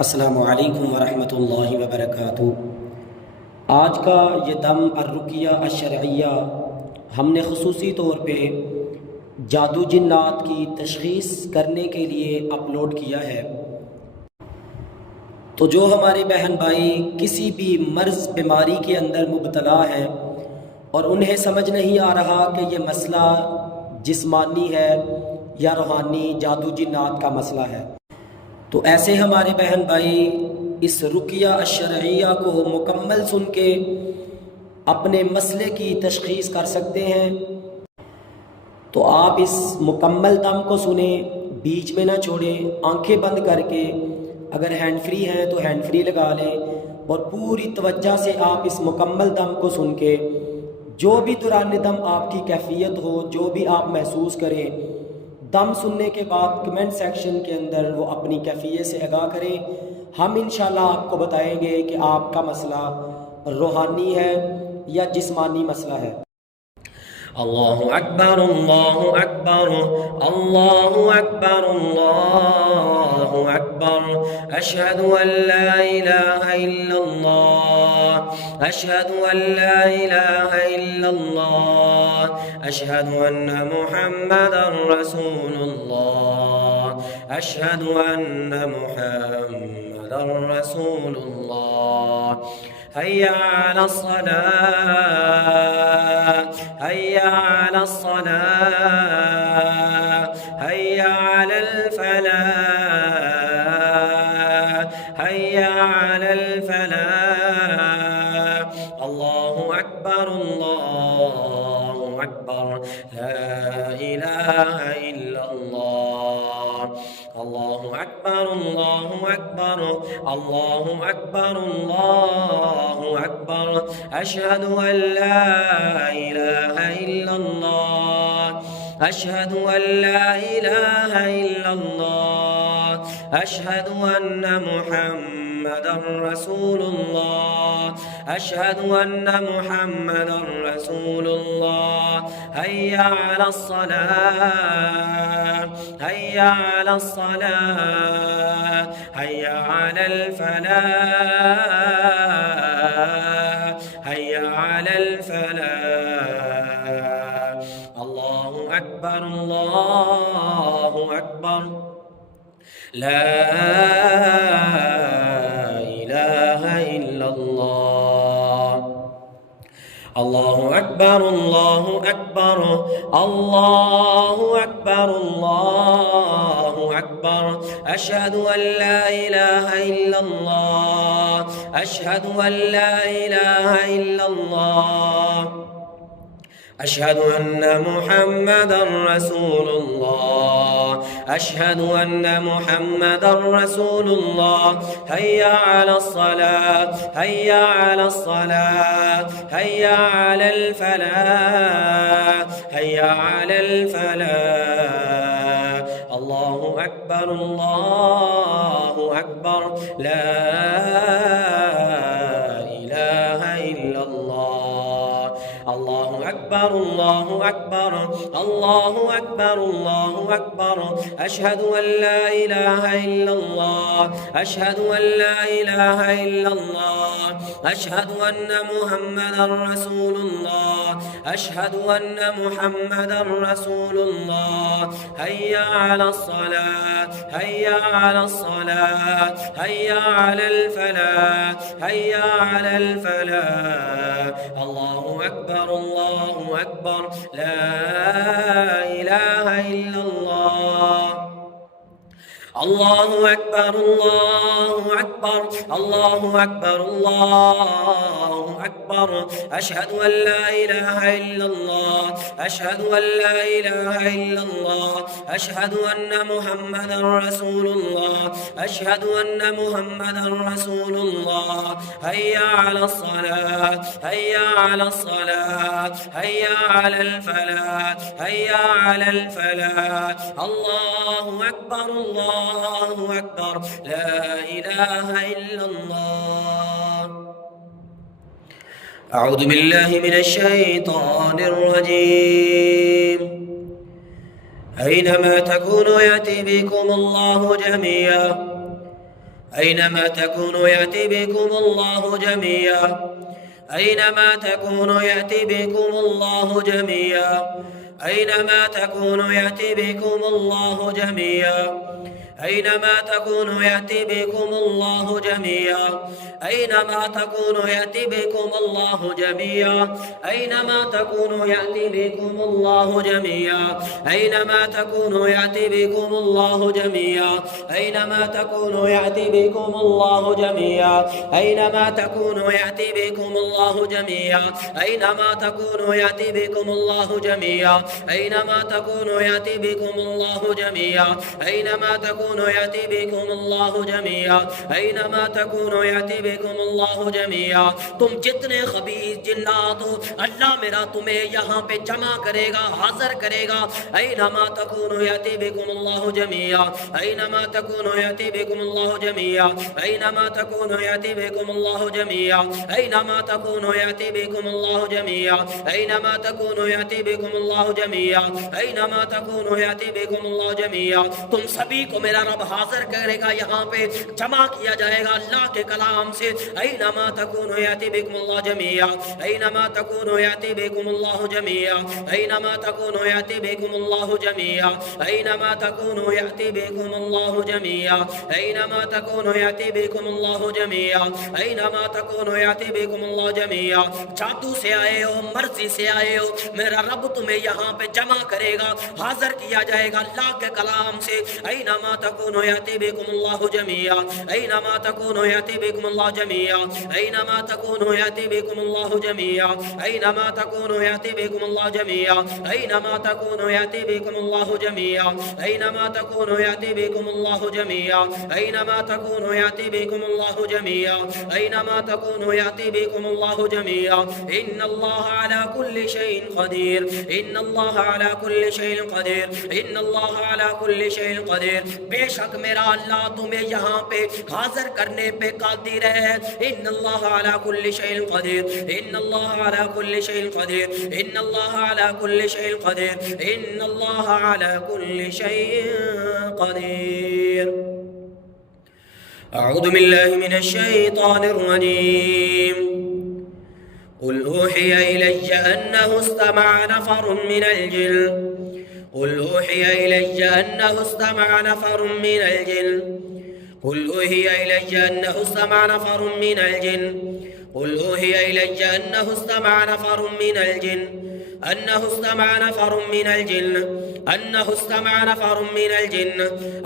अस्सलामु अलैकुम वरहमतुल्लाहि वबरकातुहू। आज का ये दम अर्रुकिया अशरइया हमने ख़ुसूसी तौर पे जादू जिन्नात की तशख़ीस करने के लिए अपलोड किया है। तो जो हमारे बहन भाई किसी भी मर्ज़ बीमारी के अंदर मुब्तला हैं और उन्हें समझ नहीं आ रहा कि ये मसला जिस्मानी है या रूहानी जादू जिन्नात का मसला है, तो ऐसे हमारे बहन भाई इस रुकिया अशरइया को मुकम्मल सुन के अपने मसले की तशख़ीस कर सकते हैं। तो आप इस मुकम्मल दम को सुने, बीच में ना छोड़ें, आंखें बंद करके, अगर हैंड फ्री हैं तो हैंड फ्री लगा लें और पूरी तवज्जो से आप इस मुकम्मल दम को सुन के जो भी दौरान दम आपकी कैफियत हो, जो भी आप महसूस करें, दम सुनने के बाद कमेंट सेक्शन के अंदर वो अपनी कैफियत से आगाह करें। हम इंशाल्लाह आपको बताएंगे कि आपका मसला रूहानी है या जिस्मानी मसला है। अल्लाहु अकबर अल्लाहु अकबर अल्लाहु अकबर अल्लाहु अकबर अशहदु अल्ला इलाहा इल्लल्लाह अशहदु अल्ला इलाहा इल्लल्लाह अशहदु अन्न मुहम्मदर रसूलुल्लाह अशहदु अन्न मुहम्मदर रसूलुल्लाह। हय्या अलस सलाह हय्या अलस सलाह हय्या अलल फलाह हय्या अलल फलाह। अल्लाहु अकबर ला इलाहा इल्लल्लाह। अल्लाहु अकबर अल्लाहु अकबर अल्लाहु अकबर अल्लाहु अकबर अशहदु अल्ला इलाहा इल्लल्लाह अशहदु अल्ला इलाहा इल्लल्लाह अशहदु अन्न मुहम्मदर रसूलुल्लाह अशहदु अन्न मुहम्मदर रसूलुल्लाह। हय्या अलस सलाह हय्या अलस सलाह हय्या अलल फलाह हय्या अलल फलाह। अल्लाहु अकबर ला इलाहा इल्लल्लाह। अल्लाहु अकबर अल्लाहु अकबर अल्लाहु अकबर अल्लाहु अकबर अशहदु अल्ला इलाहा इल्लल्लाह अशहदु अल्ला इलाहा इल्लल्लाह अशहदु अन्न मुहम्मदर रसूलुल्लाह अशहदु अन्न मुहम्मदर रसूलुल्लाह। हय्या अलस सलाह हय्या अलस सलाह हय्या अलल फलाह हय्या अलल फलाह। अल्लाहु अकबर ला इलाहा इल्लल्लाह। अल्लाहु अकबर अल्लाहु अकबर अल्लाहु अकबर अशहदु अल्ला इलाहा इल्लल्लाह अशहदु अल्ला इलाहा इल्लल्लाह अशहदु अन्न मुहम्मदर रसूलुल्लाह अशहदु अन्न मुहम्मदर रसूलुल्लाह। हय्या अलस सलाह हय्या अलस सलाह हय्या अलल फलाह हय्या अलल फलाह। अल्लाहु अकबर ला इलाहा इल्लल्लाह। अल्लाहु अकबर अल्लाहु अकबर अल्लाहु अकबर अशहदु अल्ला इलाहा इल्लल्लाह अशहदु अल्ला इलाहा इल्लल्लाह अशहदु अन्न मुहम्मदर रसूलुल्लाह अशहदु अन्न मुहम्मदर रसूलुल्लाह। हय्या अलस सलाह हय्या अलस सलाह हय्या अलल फलाह हय्या अलल फलाह। अल्लाहु अकबर ला इलाहा इल्लल्लाह। अऊज़ु बिल्लाहि मिनश शैतानिर रजीम। أينما تكونوا يأتي بكم الله جميعا أينما تكونوا يأتي بكم الله جميعا أينما تكونوا يأتي بكم الله جميعا أينما تكونوا يأتي بكم الله جميعا أينما تكونوا يأتي بكم الله جميعا أينما تكونوا يأتي بكم الله جميعا أينما تكونوا يأتي بكم الله جميعا أينما تكونوا يأتي بكم الله جميعا أينما تكونوا يأتي بكم الله جميعا أينما تكونوا يأتي بكم الله جميعا أينما تكونوا يأتي بكم الله جميعا أينما تكونوا يأتي بكم الله جميعا أينما تكونوا يأتي بكم الله جميعا أينما تكونوا يأتي بكم الله जमीया। तुम जितने खबीस जिन्नात हो अल्लाह मेरा तुम्हें यहाँ पे जमा करेगा, हाजिर करेगा। ऐनमा तकूनु याति बिकुमुल्लाहु जमीया ऐनमा तकूनु याति बिकुमुल्लाहु जमीया ऐनमा तकूनु याति बिकुमुल्लाहु जमीया ऐनमा तकूनु याति बिकुमुल्लाहु जमीया ऐनमा तकूनु याति बिकुमुल्लाहु जमीया ऐनमा तकूनु याति बिकुमुल्लाहु जमीया। तुम सभी को मेरा रब हाजिर करेगा, यहाँ पे जमा किया जाएगा अल्लाह के कलाम से। ऐनमा तकूनु याति बिकुमुल्लाहु जमीया ऐनमा तकूनु याति बिकुमुल्लाहु जमीया ऐनमा तकूनु याति बिकुमुल्लाहु जमीया ऐनमा तकूनु याति बिकुमुल्लाहु जमीया ऐनमा तकूनु याति बिकुमुल्लाहु जमीया ऐनमा तकूनु याति बिकुमुल्लाहु जमीया। जादू से आए हो, मर्जी से आए हो, मेरा रब तुम्हें यहाँ पे जमा करेगा, हाजिर किया जाएगा अल्लाह के कलाम से। ऐनमा तकूनु याति बिकुमुल्लाहु जमीया ऐनमा तकूनु याति बिकुमुल्लाहु जमीया ऐनमा तकूनु याति बिकुमुल्लाहु जमीया ऐनमा तकूनु याति बिकुमुल्लाहु जमीया ऐनमा तकूनु याति बिकुमुल्लाहु जमीया ऐनमा तकूनु याति बिकुमुल्लाहु जमीया ऐनमा तकूनु याति बिकुमुल्लाहु जमीया ऐनमा तकूनु याति बिकुमुल्लाहु जमीया। इन्नल्लाह अला कुल्लि शैइन क़दीर इन्नल्लाह अला कुल्लि शैइन क़दीर इन्नल्लाह अला कुल्लि शैइन क़दीर। बेशक मेरा अल्लाह तुम्हें यहाँ पे हाजिर करने पे कादिर है। इन्नल्लाह अला कुल्लि शैइन क़दीर इन्नल्लाह अला कुल्लि शैइन क़दीर इन्नल्लाह अला कुल्लि शैइन क़दीर इन्नल्लाह अला कुल्लि शैइन क़दीर। अऊज़ु बिल्लाहि मिनश शैतानिर रजीम। क़ुल ऊहिया इलय्या अन्नहु इस्तमअ नफ़रुम मिनल जिन्न क़ुल ऊहिया इलय्या अन्नहु इस्तमअ नफ़रुम मिनल जिन्न क़ुल ऊहिया इलय्या अन्नहु इस्तमअ नफ़रुम मिनल जिन्न क़ुल ऊहिया इलय्या अन्नहु इस्तमअ नफ़रुम मिनल जिन्न अन्नहु इस्तमअ नफ़रुम मिनल जिन्न अन्नहु इस्तमअ नफ़रुम मिनल जिन्न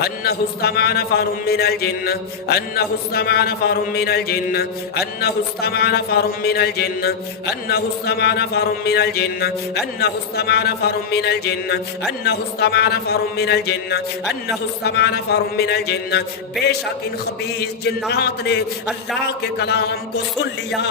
अन्नहु इस्तमअ नफ़रुम मिनल जिन्न अन्नहु इस्तमअ नफ़रुम मिनल जिन्न अन्नहु इस्तमअ नफ़रुम मिनल जिन्न अन्नहु इस्तमअ नफ़रुम मिनल जिन्न अन्नहु इस्तमअ नफ़रुम मिनल जिन्न अन्नहु इस्तमअ नफ़रुम मिनल जिन्न अन्नहु इस्तमअ नफ़रुम मिनल जिन्न। बेशक इन खबीस जिन्नात ने अल्लाह के कलाम को सुन लिया।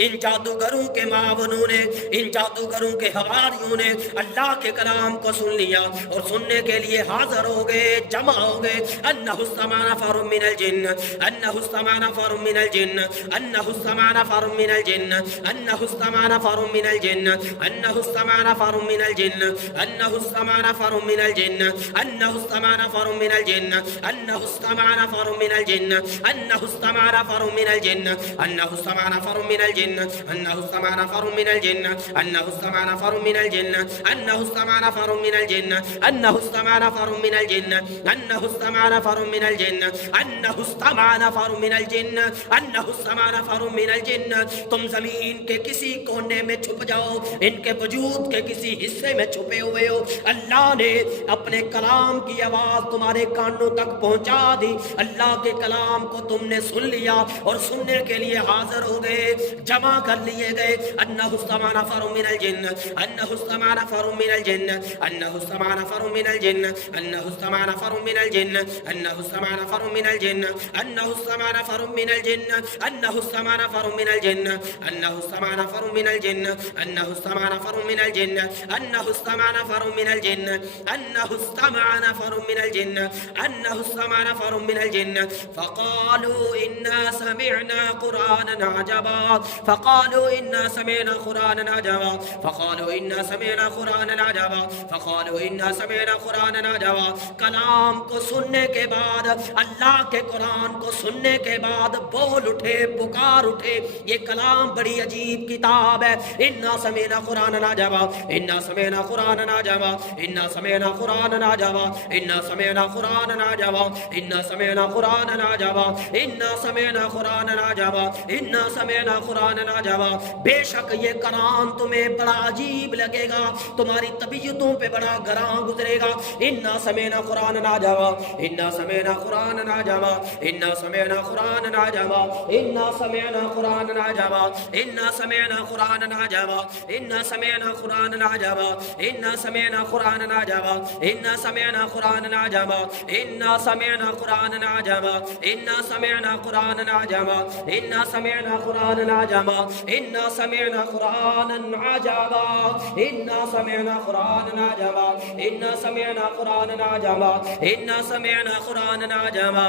इन जादूगरों के मावनों ने, इन जादूगरों के हवारियों ने अल्लाह के कलाम को सुन लिया और सुनने के लिए हाजिर हो गए, जमा हो गए। अन्नहु इस्तमअ नफ़रुम मिनल जिन्न अन्नहु इस्तमअ नफ़रुम मिनल जिन्न अन्नहु इस्तमअ नफ़रुम मिनल जिन्न अन्नहु इस्तमअ नफ़रुम मिनल जिन्न अन्नहु इस्तमअ नफ़रुम मिनल जिन्न अन्नहु इस्तमअ नफ़रुम मिनल जिन्न अन्नहु इस्तमअ नफ़रुम मिनल जिन्न अन्नहु इस्तमअ नफ़रुम मिनल जिन्न अन्नहु इस्तमअ नफ़रुम मिनल जिन्न अन्नहु इस्तमअ नफ़रुम मिनल जिन्न अन्नहु इस्तमअ नफ़रुम मिनल जिन्न अन्नहु इस्तमअ नफ़रुम मिनल जिन्न अन्नहु इस्तमअ नफ़रुम मिनल जिन्न अन्नहु इस्तमअ नफ़रुम मिनल जिन्न अन्नहु इस्तमअ नफ़रुम मिनल जिन्न अन्नहु इस्तमअ नफ़रुम मिनल जिन्न अन्नहु इस्तमअ नफ़रुम मिनल जिन्न। तुम जमीन के किसी कोने में छुप जाओ, इनके वजूद के किसी हिस्से में छुपे हुए हो, अल्लाह ने अपने कलाम की आवाज़ तुम्हारे कानों तक पहुँचा दी। अल्लाह के कलाम को तुमने सुन लिया और सुनने के लिए हाजिर हो गए, जमा कर लिए गए। अन्नहु इस्तमअ नफ़रुम मिनल जिन्न अन्नहु इस्तमअ नफ़रुम मिनल जिन्न अन्नहु इस्तमअ नफ़रुम मिनल जिन्न अन्नहु इस्तमअ नफ़रुम मिनल जिन्न अन्नहु इस्तमअ नफ़रुम मिनल जिन्न अन्नहु इस्तमअ नफ़रुम मिनल जिन्न अन्नहु इस्तमअ नफ़रुम मिनल जिन्न अन्नहु इस्तमअ नफ़रुम मिनल जिन्न अन्नहु इस्तमअ नफ़रुम मिनल जिन्न अन्नहु इस्तमअ नफ़रुम मिनल जिन्न अन्नहु इस्तमअ नफ़रुम मिनल जिन्न अन्नहु इस्तमअ नफ़रुम मिनल जिन्न फ़क़ालू इन्ना समिअना क़ुरआनन अजबा फ़क़ालू इन्ना समीअना क़ुरआनन अजबा फ़क़ालू इन्ना समीअना क़ुरआनन अजबा फ़क़ालू इन्ना समीअना क़ुरआनन अजबा। कलाम को सुनने के बाद, अल्लाह के कुरान को सुनने के बाद बोल उठे, पुकार उठे, ये कलाम बड़ी अजीब किताब है। इन्ना समीअना क़ुरआनन अजबा, इन्ना समीअना क़ुरआनन अजबा, इन्ना समीअना क़ुरआनन अजबा, इन्ना समीअना क़ुरआनन अजबा, इन्ना समीअना क़ुरआनन अजबा, इन्ना समीअना क़ुरआनन अजबा, इन्ना समीअना क़ुरआनन अजबा। बेशक ये कलाम तुम्हें बड़ा अजीब लगेगा, तुम्हारी तबीयतों पे बड़ा गरां गुजरेगा। इन्ना समीअना क़ुरआनन अजबा, इन्ना समीअना क़ुरआनन अजबा, इन्ना समीअना क़ुरआनन अजबा, इन्ना समीअना क़ुरआनन अजबा, इन्ना समीअना क़ुरआनन अजबा, इन्ना समीअना क़ुरआनन अजबा, इन्ना समीअना क़ुरआनन अजबा, इन्ना समीअना क़ुरआनन अजबा, इन्ना समीअना क़ुरआनन अजबा, इन्ना समीअना क़ुरआनन अजबा, इन्ना समीअना क़ुरआनन अजबा, इन्ना समीअना क़ुरआनन अजबा, इन्ना समीअना क़ुरआनन अजबा, इन्ना समीअना क़ुरआनन अजबा, इन्ना समीअना क़ुरआनन अजबा,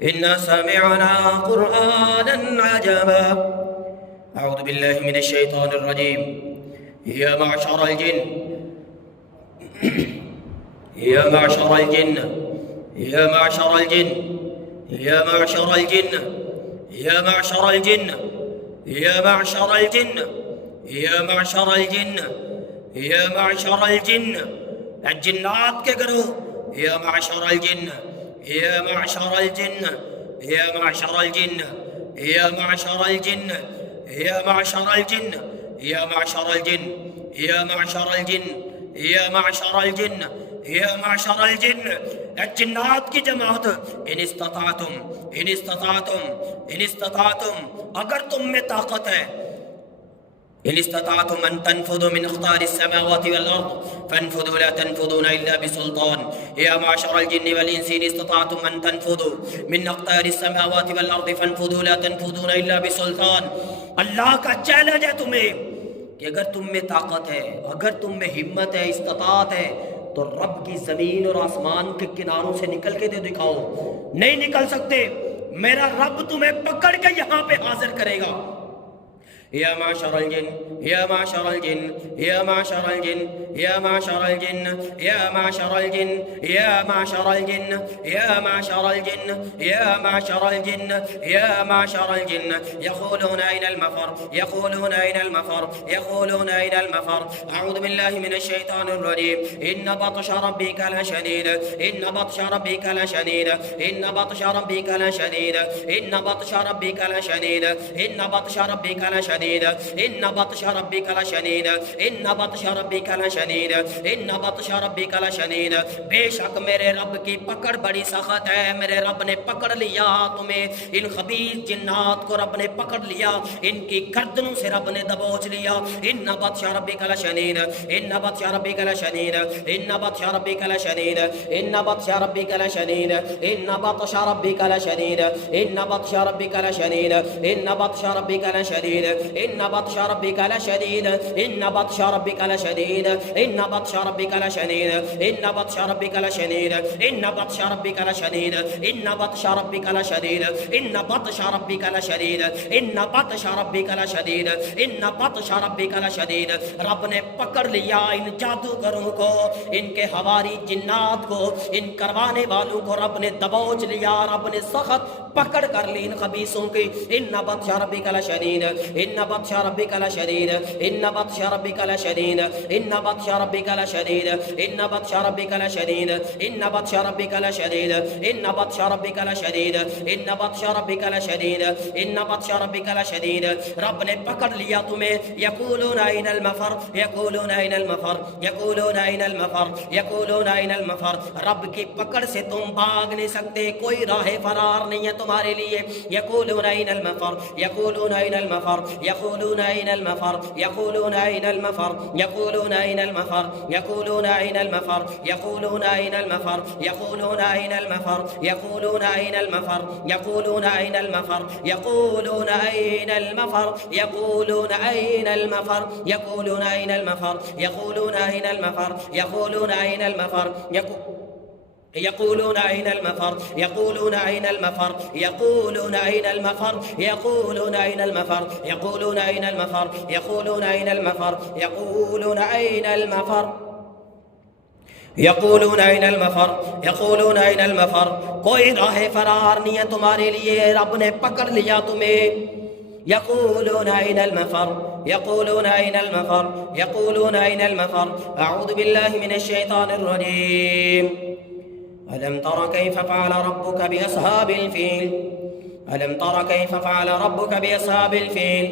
इन्ना समीअना क़ुरआनन अजबा। अऊज़ु बिल्लाहि मिनश शैतानिर रजीम। या माशरल जिन्न, या माशरल जिन्न, या माशरल जिन्न, या माशरल जिन्न, या माशरल जिन्न, या माशरल जिन्न, या माशरल जिन्न, या माशरल जिन्न, जिन्नात के गिरोह, या माशरल जिन्न, या माशरल जिन्न, या माशरल जिन्न, या माशरल जिन्न, या माशरल जिन्न, या माशरल जिन्न, या माशरल जिन्न, या माशरल जिन्न, या माशरल जिन्न, जिन्नात की जमात। इन इस्ततातुम, इन इस्ततातुम, इन इस्ततातुम, अगर तुम में ताकत है, इन इस्ततातुम अन तनफुदु मिन अक़तारिस समावाति वल अर्द फनफुदु ला तनफुदूना इल्ला बिसुल्तान। या माशरल जिन्नि वल इंसी इन इस्ततातुम अन तनफुदु मिन अक़तारिस समावाति वल अर्द फनफुदु ला तनफुदूना इल्ला बिसुल्तान। अल्लाह का चैलेंज है तुम्हें कि अगर तुम में ताकत है, अगर तुम में हिम्मत है, इस्तात है, तो रब की ज़मीन और आसमान के किनारों से निकल के तो दिखाओ। नहीं निकल सकते, मेरा रब तुम्हें पकड़ के यहाँ पे हाजिर करेगा। या माशरल जिन्न, या माशरल जिन्न, या माशरल जिन्न, या माशरल जिन्न, या माशरल जिन्न, या माशरल जिन्न, या माशरल जिन्न, या माशरल जिन्न, या माशरल जिन्न। यक़ूलून अयनल मफ़र, यक़ूलून अयनल मफ़र, यक़ूलून अयनल मफ़र। अऊज़ु बिल्लाहि मिनश शैतानिर रजीम। इन्न बत्शा रब्बिका लशदीद, इन्न बत्शा रब्बिका लशदीद, इन्न बत्शा रब्बिका लशदीद, इन्न बत्शा रब्बिका लशदीद, इन्न बत्शा रब्बिका लशदीद, इन्न बत्शा रब्बिका लशदीद, इन्न बत्शा रब्बिका लशदीद, इन्न बत्शा रब्बिका लशदीद। बेशक मेरे रब की पकड़ बड़ी सख्त है। मेरे रब ने पकड़ लिया तुम्हें, इन खबीस जिन्नात को रब ने पकड़ लिया, इनकी गर्दनों से रब ने दबोच लिया। इन्न बत्शा रब्बिका लशदीद, इन्न बत्शा रब्बिका लशदीद, इन्न बत्शा रब्बिका लशदीद, इन्न बत्शा रब्बिका लशदीद, इन्न बत्शा रब्बिका लशदीद, इन्न बत्शा रब्बिका लशदीद, इन्न बत्शा रब्बिका लशदीद, इन्न बत्शा रब्बिका लशदीद, इन्न बत्शा रब्बिका लशदीद, इन्न बत्शा रब्बिका लशदीद, इन्न बत्शा रब्बिका लशदीद, इन्न बत्शा रब्बिका लशदीद, इन्न बत्शा रब्बिका लशदीद, इन्न बत्शा रब्बिका लशदीद, इन्न बत्शा रब्बिका लशदीद, इन्न बत्शा रब्बिका लशदीद। रब ने पकड़ लिया इन जादूगरों को, इनके हवारी जिन्नात को, इन करवाने वालों को रब ने दबोच लिया। रब ने सख्त पकड़ कर ली इन खबीसों की। इन्न बत्शा रब्बिका लशदीद, इन्न बत्शा रब्बिका लशदीद, इन्न बत्शा रब्बिका लशदीद, इन्न बत्शा रब्बिका लशदीद, इन्न बत्शा रब्बिका लशदीद, इन्न बत्शा रब्बिका लशदीद, इन्न बत्शा रब्बिका लशदीद, इन्न बत्शा रब्बिका लशदीद, इन्न बत्शा रब्बिका लशदीद। रब ने पकड़ लिया तुम्हें। यक़ूलून अयनल मफ़र, यक़ूलून अयनल मफ़र, यक़ूलून अयनल मफ़र, यक़ूलून अयनल मफ़र। रब की पकड़ से तुम भाग नहीं सकते, कोई राह फरार नहीं है तुम्हारे लिए। यक़ूलून अयनल मफ़र, यक़ूलून अयनल मफ़र, यक़ूलून अयनल मफ़र, यक़ूलून अयनल मफ़र, यक़ूलून अयनल मफ़र, यक़ूलून अयनल मफ़र, यक़ूलून अयनल मफ़र, यक़ूलून अयनल मफ़र, यक़ूलून अयनल मफ़र, यक़ूलून अयनल मफ़र, यक़ूलून अयनल मफ़र, यक़ूलून अयनल मफ़र, यक़ूलून अयनल मफ़र, यक़ूलून अयनल मफ़र, यक़ूलून अयनल मफ़र, यक़ूलून अयनल मफ़र, यक़ूलून अयनल मफ़र, यक़ूलून अयनल मफ़र, यक़ूलून अयनल मफ़र, यक़ूलून अयनल मफ़र, यक़ूलून अयनल मफ़र, यक़ूलून अयनल मफ़र, यक़ूलून अयनल मफ़र, यक़ूलून अयनल मफ़र। कोई राह फरार नहीं है तुम्हारे लिए, रब ने पकड़ लिया तुम्हें। यक़ूलून अयनल मफ़र, यक़ूलून अयनल मफ़र, यक़ूलून अयनल मफ़र। अऊज़ु बिल्लाहि मिनश शैतानिर रजीम। अलम तरा कैफ़ फ़अल रब्बुक बिअस्हाबिल फ़ील, अलम तरा कैफ़ फ़अल रब्बुक बिअस्हाबिल फ़ील,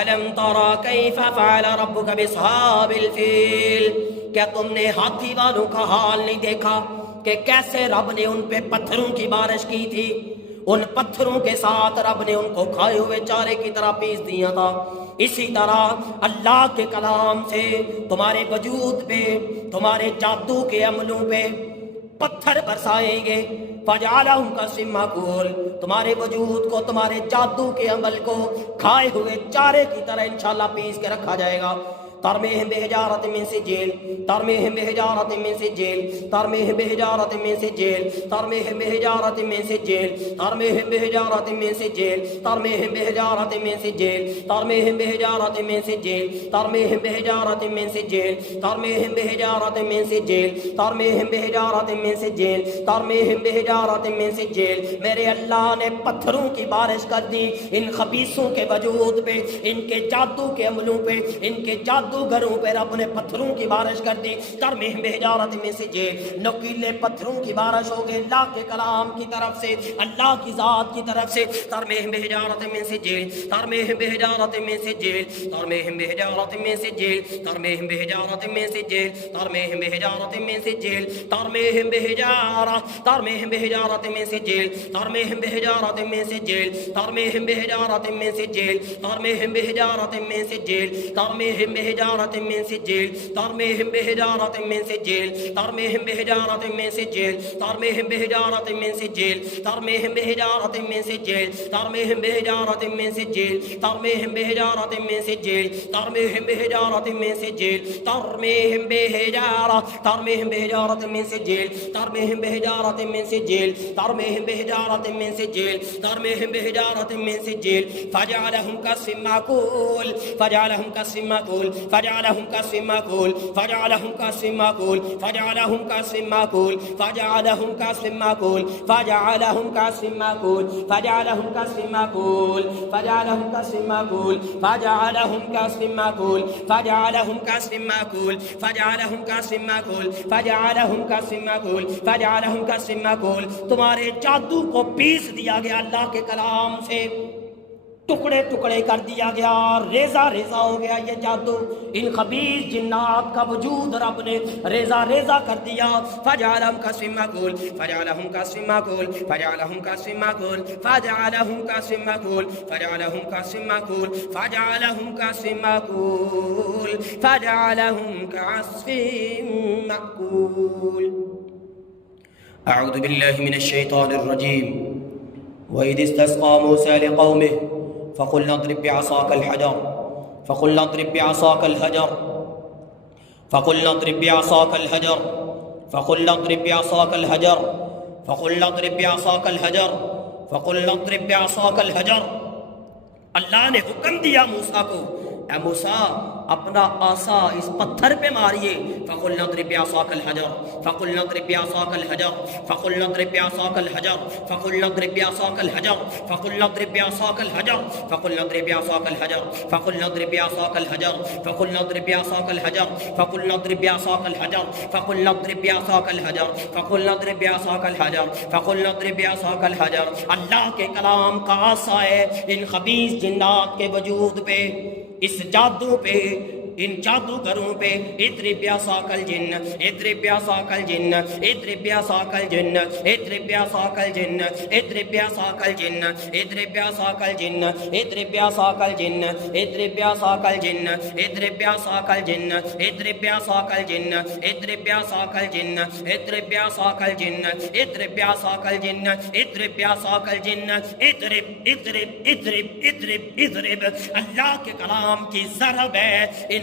अलम तरा कैफ़ फ़अल रब्बुक बिअस्हाबिल फ़ील। क्या तुमने हाथी वालों का हाल नहीं देखा कि कैसे रब ने उन पे पत्थरों की बारिश की थी? उन पत्थरों के साथ रब ने उनको खाए हुए चारे की तरह पीस दिया था। इसी तरह अल्लाह के कलाम से तुम्हारे वजूद पे, तुम्हारे जादू के अमलों पे पत्थर बरसाएंगे। फजालहुम कसिम्माकुल, तुम्हारे वजूद को, तुम्हारे जादू के अमल को खाए हुए चारे की तरह इंशाअल्लाह पीस के रखा जाएगा। तरमीहिम बिहिजारतिन मिन सिजील, तरमीहिम बिहिजारतिन मिन सिजील, तरमीहिम बिहिजारतिन मिन सिजील, तरमीहिम बिहिजारतिन मिन सिजील, तरमीहिम बिहिजारतिन मिन सिजील, तरमीहिम बिहिजारतिन मिन सिजील, तरमीहिम बिहिजारतिन मिन सिजील, तरमीहिम बिहिजारतिन मिन सिजील, तरमीहिम बिहिजारतिन मिन सिजील, तरमीहिम बिहिजारतिन मिन सिजील, तरमीहिम बिहिजारतिन मिन सिजील। मेरे अल्लाह ने पत्थरों की बारिश कर दी इन खबीसों के वजूद पे, इनके जादू के अमलों पे, इनके जादूगरों पे रब ने पत्थरों की बारिश कर दी। तरमीहिम बिहिजारतिन मिन सिजील, नुकीले पत्थरों की बारिश हो गई अल्लाह के कलाम की तरफ से, अल्लाह की जात की तरफ से। तरमीहिम बिहिजारतिन मिन सिजील, तरमीहिम बिहिजारतिन मिन सिजील, तरमीहिम बिहिजारतिन मिन सिजील, तरमीहिम बिहिजारतिन मिन सिजील, तरमीहिम बिहिजारतिन मिन सिजील, तरमीहिम बिहिजारा, तरमीहिम बिहिजारतिन मिन सिजील, तरमीहिम बिहिजारतिन मिन सिजील, तरमीहिम बिहिजारतिन मिन सिजील, तरमीहिम बिहिजारतिन मिन सिजील, तरमीहिम बिहिजारतिन मिन सिजील, तरमीहिम बिहिजारतिन मिन सिजील, तरमीहिम बिहिजारतिन मिन सिजील, तरमीहिम बिहिजारतिन मिन सिजील, तरमीहिम बिहिजारतिन मिन सिजील, तरमीहिम बिहिजारतिन मिन सिजील, तरमीहिम बिहिजारतिन मिन सिजील, तरमीहिम बिहिजारतिन मिन सिजील, तरमीहिम बिहिजारा, तरमीहिम बिहिजारतिन मिन सिजील, तरमीहिम बिहिजारतिन मिन सिजील, तरमीहिम बिहिजारतिन मिन सिजील, तरमीहिम बिहिजारतिन मिन सिजील। फजअलहुम कसिम्माकुल, फजअलहुम कसिम्माकुल, फजअलहुम कसिम्माकुल, फजअलहुम कसिम्माकुल, फजअलहुम कसिम्माकुल, फजअलहुम कसिम्माकुल, फजअलहुम कसिम्माकुल, फजअलहुम कसिम्माकुल, फजअलहुम कसिम्माकुल, फजअलहुम कसिम्माकुल, फजअलहुम कसिम्माकुल, फजअलहुम कसिम्माकुल, फजअलहुम कसिम्माकुल, फजअलहुम कसिम्माकुल। तुम्हारे जादू को पीस दिया गया अल्लाह के कलाम से, टुकड़े टुकड़े कर दिया गया, रेजा रेजा हो गया ये जादू। इन खबीस जिन्नात का वजूद रब ने रेजा रेजा कर दिया। फजअलहुम कसिम्माकुल, फजअलहुम कसिम्माकुल, फजअलहुम कसिम्माकुल, फजअलहुम कसिम्माकुल, फजअलहुम कसिम्माकुल, फजअलहुम कसिम्माकुल, फजअलहुम कसिम्माकुल। अऊज़ु बिल्लाहि मिनश शैतानिर रजीम। वइज़ इस्तस्क़ा मूसा लिक़ौमिहि फ़क़ुलना इज़रिब बिअसाकल हजर, फ़क़ुलना इज़रिब बिअसाकल हजर, फ़क़ुलना इज़रिब बिअसाकल हजर, फ़क़ुलना इज़रिब बिअसाकल हजर, फ़क़ुलना इज़रिब बिअसाकल हजर, फ़क़ुलना इज़रिब बिअसाकल हजर। अल्लाह ने हुक्म दिया मूसा को, ए मूसा अपना आसा इस पत्थर पे मारिए। फ़क़ुलना इज़रिब बिअसाकल हजर, फ़क़ुलना इज़रिब बिअसाकल हजर, फ़क़ुलना इज़रिब बिअसाकल हजर, फ़क़ुलना इज़रिब बिअसाकल हजर, फ़क़ुलना इज़रिब बिअसाकल हजर, फ़क़ुलना इज़रिब बिअसाकल हजर, फ़क़ुलना इज़रिब बिअसाकल हजर, फ़क़ुलना इज़रिब बिअसाकल हजर, फ़क़ुलना इज़रिब बिअसाकल हजर, फ़क़ुलना इज़रिब बिअसाकल हजर, फ़क़ुलना इज़रिब बिअसाकल हजर, फ़क़ुलना इज़रिब बिअसाकल हजर। अल्लाह के कलाम का आसा है इन खबीस जिन्नात के वजूद पे, इस जादू पे, इन जादूगरों पे। इज़रिब बिअसाकल जिन्न, इज़रिब बिअसाकल जिन्न, इज़रिब बिअसाकल जिन्न, इज़रिब बिअसाकल जिन्न, इज़रिब बिअसाकल जिन्न, इज़रिब बिअसाकल जिन्न, इज़रिब बिअसाकल जिन्न, इज़रिब बिअसाकल जिन्न, इज़रिब बिअसाकल जिन्न, इज़रिब बिअसाकल जिन्न, इज़रिब बिअसाकल जिन्न, इज़रिब बिअसाकल जिन्न, इज़रिब बिअसाकल जिन्न, इज़रिब बिअसाकल जिन्न, इज़रिब इज़रिब इज़रिब इज़रिब इज़रिब। अल्लाह के कलाम की ज़रब है इन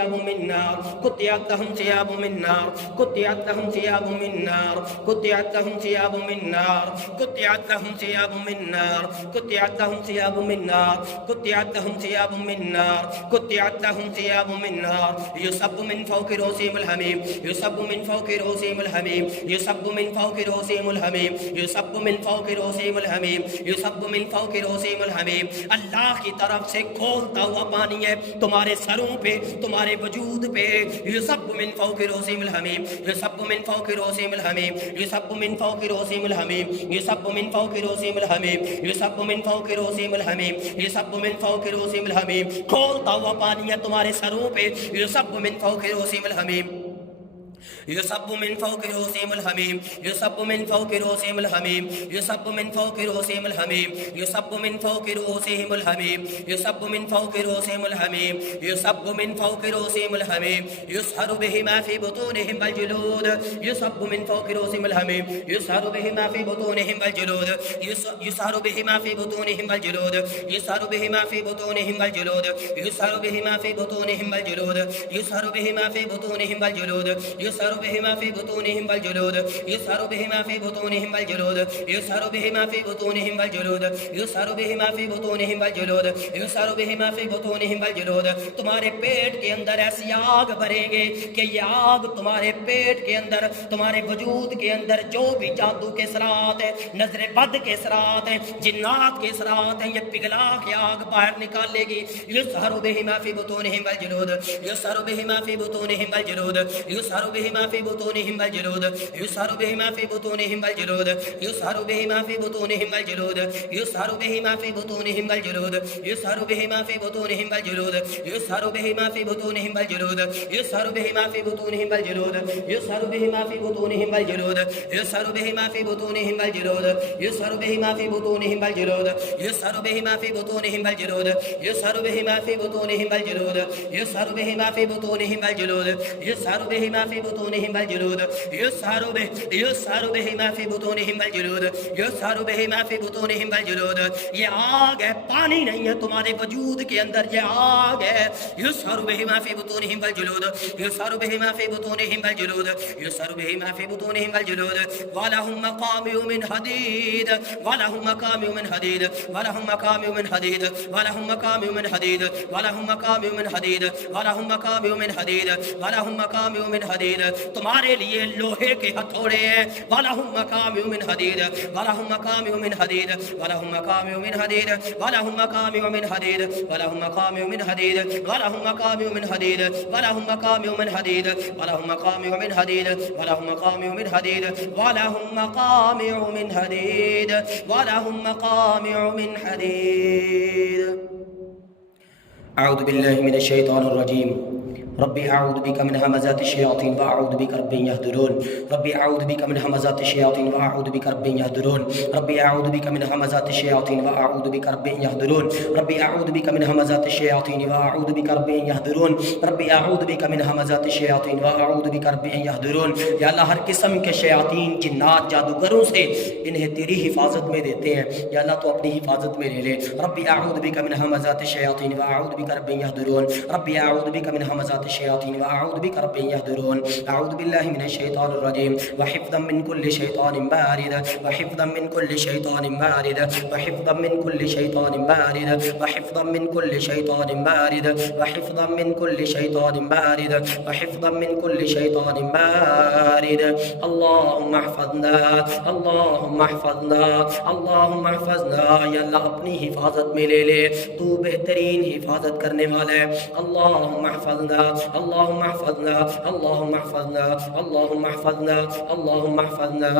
सियाबुम मिन नार, कुत्तिअत लहुम सियाबुम मिन नार, कुत्तिअत लहुम सियाबुम मिन नार, कुत्तिअत लहुम सियाबुम मिन नार, कुत्तिअत लहुम सियाबुम मिन नार, कुत्तिअत लहुम सियाबुम मिन नार, कुत्तिअत लहुम सियाबुम मिन नार, कुत्तिअत लहुम सियाबुम मिन नार, युसब्बु मिन फौकि रूसिहिमुल हमीम, युसब्बु मिन फौकि रूसिहिमुल हमीम, युसब्बु मिन फौकि रूसिहिमुल हमीम, युसब्बु मिन फौकि रूसिहिमुल हमीम, युसब्बु मिन फौकि रूसिहिमुल हमीम। अल्लाह की तरफ से खौलता हुआ पानी है तुम्हारे सरों पे, तुम्हारे वजूद पे। युसब्बु मिन फौकि रूसिहिमुल हमीम, युसब्बु मिन फौकि रूसिहिमुल हमीम, युसब्बु मिन फौकि रूसिहिमुल हमीम, युसब्बु मिन फौकि रूसिहिमुल हमीम, युसब्बु मिन फौकि रूसिहिमुल हमीम, युसब्बु मिन फौकि रूसिहिमुल हमीम। खौलता हुआ पानी है तुम्हारे सरों पे। युसब्बु मिन फौकि रूसिहिमुल हमीम, युसब्बु मिन फौकि रूसिहिमुल हमीम, युसब्बु मिन फौकि रूसिहिमुल हमीम, युसब्बु मिन फौकि रूसिहिमुल हमीम, युसब्बु मिन फौकि रूसिहिमुल हमीम, युसब्बु मिन फौकि रूसिहिमुल हमीम, युसब्बु मिन फौकि रूसिहिमुल हमीम, युसहरु बिहि मा फी बुतूनिहिम वल जुलूद, युसब्बु मिन फौकि रूसिहिमुल हमीम, युसहरु बिहि मा फी बुतूनिहिम वल जुलूद, युसहरु बिहि मा फी बुतूनिहिम वल जुलूद, युसहरु बिहि मा फी बुतूनिहिम वल जुलूद, युसहरु बिहि मा फी बुतूनिहिम वल जुलूद, युसहरु बिहि मा फी बुतूनिहिम वल जुलूद, युसहरु बिहि मा फी बुतूनिहिम वल जुलूद, युसहरु बिहि मा फी बुतूनिहिम वल जुलूद, युसहरु बिहि मा फी बुतूनिहिम वल जुलूद, युसहरु बिहि मा फी बुतूनिहिम वल जुलूद, युसहरु बिहि मा फी बुतूनिहिम वल जुलूद। तुम्हारे पेट के अंदर ऐसी आग भरेंगे कि ये आग तुम्हारे पेट के अंदर, तुम्हारे वजूद के अंदर जो भी जादू के सरात है, नजर बद के सरात है, जिन्नात के सरात है, ये पिघला के आग बाहर निकालेगी। युसहरु बिहि मा फी बुतूनिहिम वल जुलूद, युसहरु बिहि मा फी बुतूनिहिम वल जुलूद, युसहरु बिहि मा फी बुतूनिहिम वल जुलूद, युसहरु बिहि मा फी बुतूनिहिम वल जुलूद, युसहरु बिहि मा फी बुतूनिहिम वल जुलूद, युसहरु बिहि मा फी बुतूनिहिम वल जुलूद, युसहरु बिहि मा फी बुतूनिहिम वल जुलूद, युसहरु बिहि मा फी बुतूनिहिम वल जुलूद, युसहरु बिहि मा फी बुतूनिहिम वल जुलूद, युसहरु बिहि मा फी बुतूनिहिम वल जुलूद, युसहरु बिहि मा फी बुतूनिहिम वल जुलूद, युसहरु बिहि मा फी बुतूनिहिम वल जुलूद, युसहरु बिहि मा फी बुतूनिहिम वल जुलूद, युसहरु बिहि मा फी बुतूनिहिम वल जुलूद, युसहरु बिहि मा फी बुतूनिहिम वल जुलूद, युसहरु बिहि मा फी बुतूनिहिम वल जुलूद, युसहरु बिहि मा फी बुतूनिहिम वल जुलूद, युसहरु बिहि मा फी बुतूनिहिम वल जुलूद। ये आग है, पानी नहीं है तुम्हारे वजूद के अंदर, ये आग है। युसहरु बिहि मा फी बुतूनिहिम वल जुलूद, युसहरु बिहि मा फी बुतूनिहिम वल जुलूद, युसहरु बिहि मा फी बुतूनिहिम वल जुलूद। वलहुम मकामिउ मिन हदीद, वलहुम मकामिउ मिन हदीद, वलहुम मकामिउ मिन हदीद, वलहुम मकामिउ मिन हदीद, वलहुम मकामिउ मिन हदीद, वलहुम मकामिउ मिन हदीद, वलहुम मकामिउ मिन हदीद। तुम्हारे लिए लोहे के हथौड़े हैं। वलहुम मकामिउ मिन हदीद, वलहुम मकामिउ मिन हदीद, वलहुम मकामिउ मिन हदीद, वलहुम मकामिउ मिन हदीद, वलहुम मकामिउ मिन हदीद, वलहुम मकामिउ मिन हदीद, वलहुम मकामिउ मिन हदीद, वलहुम मकामिउ मिन हदीद, वलहुम मकामिउ मिन हदीद, वलहुम मकामिउ मिन हदीद, वलहुम मकामिउ मिन हदीद। अऊज़ु बिल्लाहि मिनश शैतानिर रजीम। रब्बी अऊज़ु बिका मिन हमज़ातिश शयातीन व अऊज़ु बिका रब्बी यहदुरून। रब्बी अऊज़ु बिका मिन हमज़ातिश शयातीन व अऊज़ु बिका रब्बी यहदुरून। रब्बी अऊज़ु बिका मिन हमज़ातिश शयातीन व अऊज़ु बिका रब्बी यहदुरून। रब्बी अऊज़ु बिका मिन हमज़ातिश शयातीन व अऊज़ु बिका रब्बी यहदुरून। रब्बी अऊज़ु बिका मिन हमज़ातिश शयातीन व अऊज़ु बिका रब्बी यहदुरून। या अल्लाह, हर किस्म के शयातीन, जिन्नात, जादूगरों से इन्हें तेरी हिफाजत में देते हैं। या अल्लाह, तो अपनी हिफाजत में ले ले। रब्बी अऊज़ु बिका मिन हमज़ातिश शयातीन व अऊज़ु बिका रब्बी यहदुरून। रब्बी अऊज़ु बिका मिन हमज़ातिश शयातीन व अऊज़ु बिका रब्बी यहदुरून। अऊज़ु बिल्लाहि मिनश शैतानिर रजीम व हिफ़्ज़न मिन कुल्लि शैतानिन मारिद व हिफ़्ज़न मिन कुल्लि शैतानिन मारिद व हिफ़्ज़न मिन कुल्लि शैतानिन मारिद व हिफ़्ज़न मिन कुल्लि शैतानिन मारिद व हिफ़्ज़न मिन कुल्लि शैतानिन मारिद व हिफ़्ज़न मिन कुल्लि शैतानिन मारिद। अल्लाहुम्मा अहफ़ज़ना, अल्लाहुम्मा अहफ़ज़ना, अल्लाहुम्मा अहफ़ज़ना। या अल्लाह, अपनी हिफाजत में ले ले, तू बेहतरीन हिफाजत करने वाला है। अल्लाहुम्मा अहफ़ज़ना, अल्लाहुम्मा अहफ़ज़ना, अल्लाहुम्मा अहफ़ज़ना, अल्लाहुम्मा अहफ़ज़ना, अल्लाहुम्मा अहफ़ज़ना।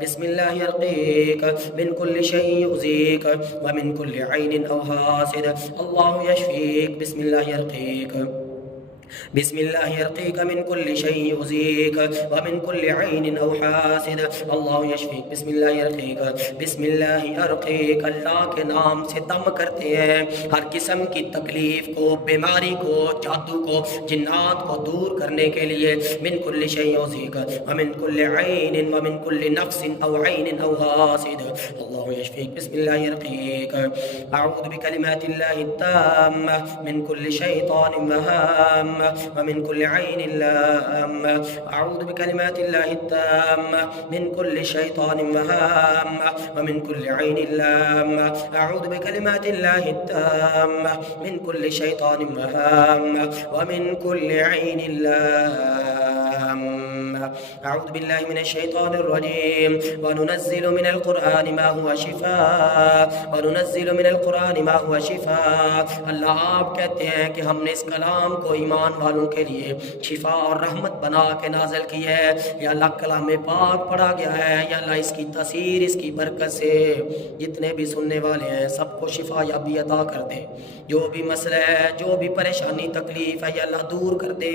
बिस्मिल्लाहि अर्क़ीक मिन कुल्लि शैइन युज़ीक व मिन कुल्लि ऐनिन औ हासिद। अल्लाहु यशफ़ीक। बिस्मिल्लाहि अर्क़ीक, बिस्मिल्लाहि अर्क़ीक मिन कुल्लि शैइन युज़ीक व मिन कुल्लि ऐनिन औ हासिद। अल्लाहु यशफ़ीक। बिस्मिल्लाहि अर्क़ीक, बिस्मिल्लाहि अर्क़ीक। अल्लाह के नाम से दम करते हैं हर किस्म की तकलीफ़ को, बीमारी को, जादू को, जिन्नात को दूर करने के लिए। मिन कुल्लि शैइन युज़ीक व मिन कुल्लि ऐनिन व मिन कुल्लि नफ़्सिन औ ऐनिन औ हासिद। अल्लाहु यशफ़ीक। बिस्मिल्लाहि अर्क़ीक। अऊज़ु बिकलिमातिल्लाहि त्ताम्मा मिन कुल्लि शैतानिन व हाम्मा व मिन कुल्लि ऐनिन लाम्मा अऊज़ु बिकलिमातिल्लाहि ताम्मा मिन कुल्लि शैतानिन वहाम्मा व मिन कुल्लि ऐनिन लाम्मा अऊज़ु बिकलिमातिल्लाहि ताम्मा मिन कुल्लि शैतानिन वहाम्मा व मिन कुल्लि ऐनिन लाम्मा अऊज़ु बिल्लाहि मिनश शैतानिर रजीम व नुनज़्ज़िलु मिनल कुरआनि मा हुवा शिफा व नुनज़्ज़िलु मिनल कुरआनि मा हुवा शिफा। अल्लाह आप कहते हैं कि हमने इस कलाम को ईमान वालों के लिए शिफा और रहमत बना के नाज़िल की है। या अल्लाह कलाम पाक पढ़ा गया है, या अल्लाह इसकी तसीर, इसकी बरकत से जितने भी सुनने वाले हैं सबको शिफा याबी अता कर दे। जो भी मसला है, जो भी परेशानी तकलीफ़ है, या अल्लाह दूर कर दे।